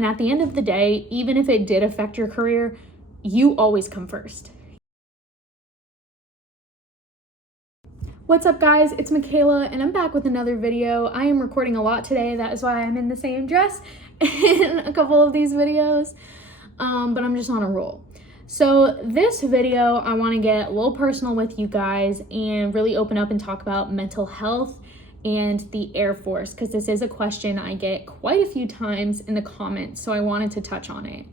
And at the end of the day, even if it did affect your career, you always come first. What's up guys, it's Michaela and I'm back with another video. I am recording a lot today, that is why I'm in the same dress in a couple of these videos, but I'm just on a roll. So this video, I want to get a little personal with you guys and really open up and talk about mental health and the Air Force, because this is a question I get quite a few times in the comments, so I wanted to touch on it.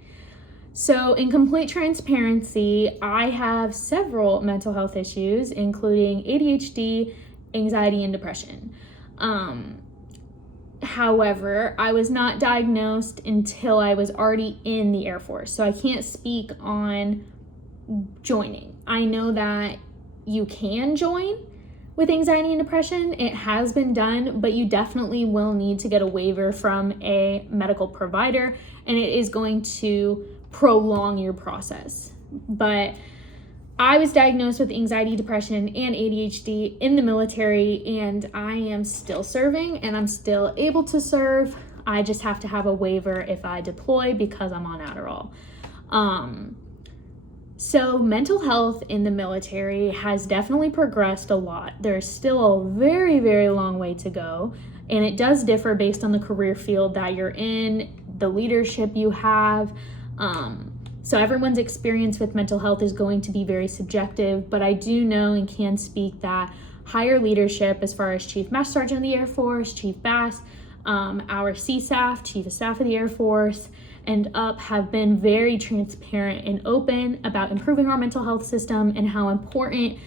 So in complete transparency, I have several mental health issues, including ADHD, anxiety, and depression. However, I was not diagnosed until I was already in the Air Force, so I can't speak on joining. I know that you can join with anxiety and depression. It has been done, but you definitely will need to get a waiver from a medical provider, and it is going to prolong your process. But I was diagnosed with anxiety, depression, and ADHD in the military, and I am still serving and I'm still able to serve. I just have to have a waiver if I deploy because I'm on Adderall. So mental health in the military has definitely progressed a lot. There's still a very, very long way to go, and it does differ based on the career field that you're in, the leadership you have. So everyone's experience with mental health is going to be very subjective, but I do know and can speak that higher leadership, as far as Chief Master Sergeant of the Air Force, Chief Bass, our CSAF, Chief of Staff of the Air Force, and up, have been very transparent and open about improving our mental health system and how important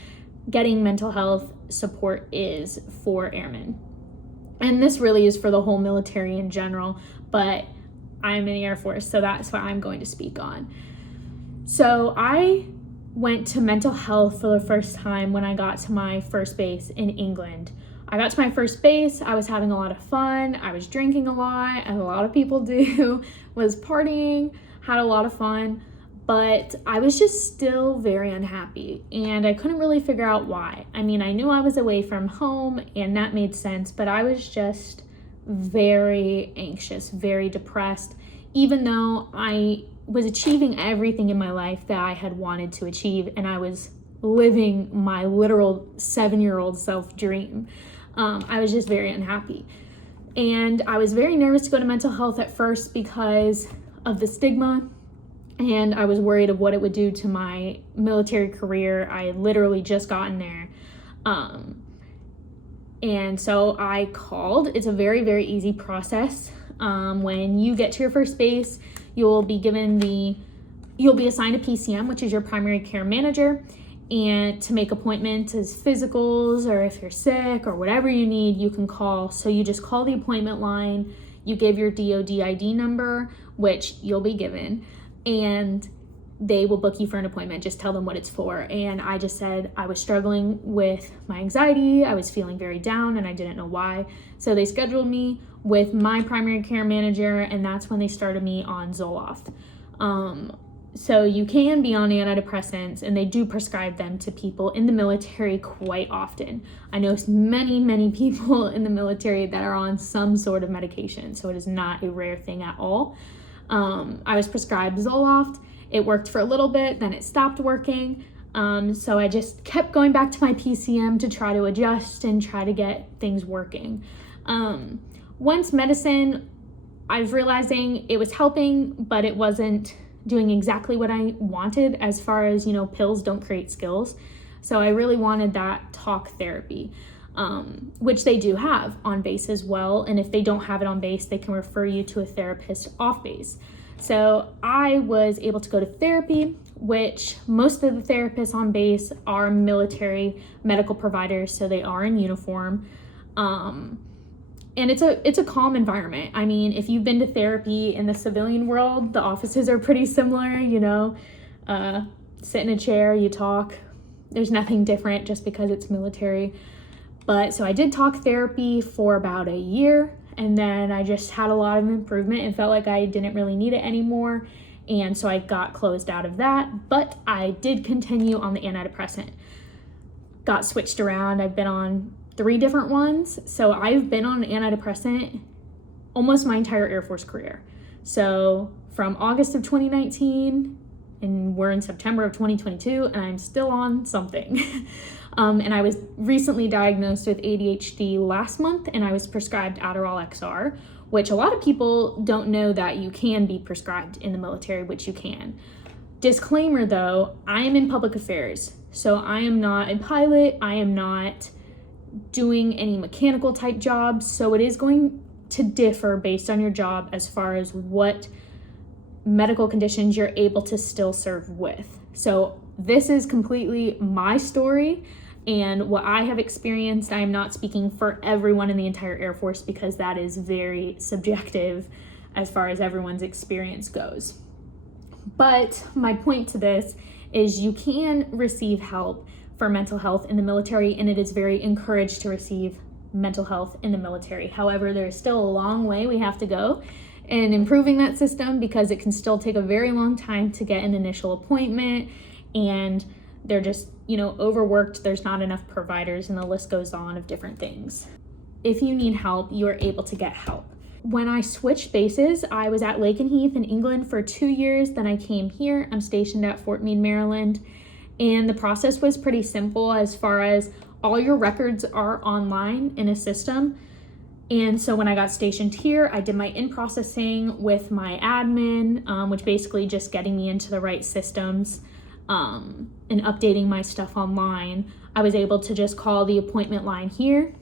getting mental health support is for airmen. And this really is for the whole military in general, but I'm in the Air Force, so that's what I'm going to speak on. So I went to mental health for the first time when I got to my first base in England. I got to my first base, I was having a lot of fun, I was drinking a lot, as a lot of people do, was partying, had a lot of fun, but I was just still very unhappy, and I couldn't really figure out why. I mean, I knew I was away from home, and that made sense, but I was just very anxious, very depressed, even though I was achieving everything in my life that I had wanted to achieve, and I was living my literal 7-year-old self dream. I was just very unhappy, and I was very nervous to go to mental health at first because of the stigma, and I was worried of what it would do to my military career. I had literally just gotten there. And so I called. It's a very, very easy process. When you get to your first base, you'll be assigned a PCM, which is your primary care manager, and to make appointments as physicals, or if you're sick or whatever you need, you can call. So you just call the appointment line, you give your DOD ID number, which you'll be given, and they will book you for an appointment. Just tell them what it's for. And I just said I was struggling with my anxiety. I was feeling very down and I didn't know why. So they scheduled me with my primary care manager, and that's when they started me on Zoloft. So you can be on antidepressants, and they do prescribe them to people in the military quite often. I know many, many people in the military that are on some sort of medication, so it is not a rare thing at all. I was prescribed Zoloft. It worked for a little bit, then it stopped working. So I just kept going back to my PCM to try to adjust and try to get things working. Once medicine, I was realizing it was helping, but it wasn't doing exactly what I wanted, as far as, pills don't create skills. So I really wanted that talk therapy, which they do have on base as well. And if they don't have it on base, they can refer you to a therapist off base. So I was able to go to therapy, which most of the therapists on base are military medical providers, so they are in uniform. And it's a calm environment. I mean, if you've been to therapy in the civilian world, the offices are pretty similar, sit in a chair, you talk. There's nothing different just because it's military. But so I did talk therapy for about a year, and then I just had a lot of improvement and felt like I didn't really need it anymore. And so I got closed out of that, but I did continue on the antidepressant. Got switched around. I've been on 3 different ones. So I've been on an antidepressant almost my entire Air Force career. So from August of 2019, and we're in September of 2022, and I'm still on something. And I was recently diagnosed with ADHD last month, and I was prescribed Adderall XR, which a lot of people don't know that you can be prescribed in the military, which you can. Disclaimer though, I am in public affairs, so I am not a pilot, I am not doing any mechanical type jobs, so it is going to differ based on your job as far as what medical conditions you're able to still serve with. So this is completely my story and what I have experienced. I am not speaking for everyone in the entire Air Force because that is very subjective as far as everyone's experience goes. But my point to this is you can receive help for mental health in the military, and it is very encouraged to receive mental health in the military. However, there is still a long way we have to go in improving that system because it can still take a very long time to get an initial appointment, and they're just, overworked. There's not enough providers, and the list goes on of different things. If you need help, you are able to get help. When I switched bases, I was at Lakenheath in England for 2 years. Then I came here. I'm stationed at Fort Meade, Maryland. And the process was pretty simple as far as all your records are online in a system. And so when I got stationed here, I did my in-processing with my admin, which basically just getting me into the right systems and updating my stuff online. I was able to just call the appointment line here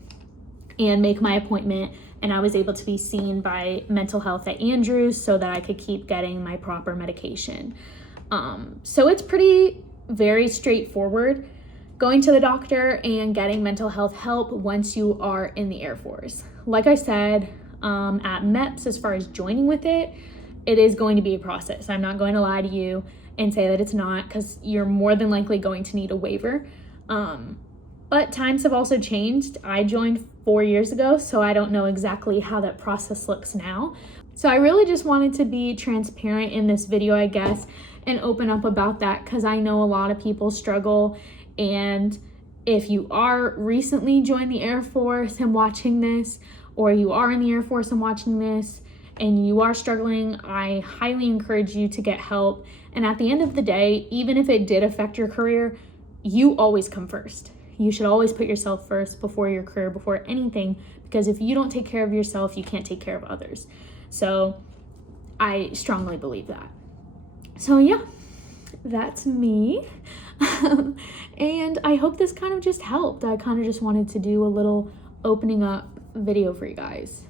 and make my appointment, and I was able to be seen by mental health at Andrews so that I could keep getting my proper medication. So it's very straightforward going to the doctor and getting mental health help once you are in the Air Force. Like I said, at MEPS, as far as joining with it, it is going to be a process. I'm not going to lie to you and say that it's not, because you're more than likely going to need a waiver. But times have also changed. I joined 4 years ago, so I don't know exactly how that process looks now. So I really just wanted to be transparent in this video, I guess, and open up about that because I know a lot of people struggle. And if you are recently joined the Air Force and watching this, or you are in the Air Force and watching this, and you are struggling, I highly encourage you to get help. And at the end of the day, even if it did affect your career, you always come first. You should always put yourself first before your career, before anything, because if you don't take care of yourself, you can't take care of others. So I strongly believe that. So yeah, that's me. And I hope this kind of just helped. I kind of just wanted to do a little opening up video for you guys.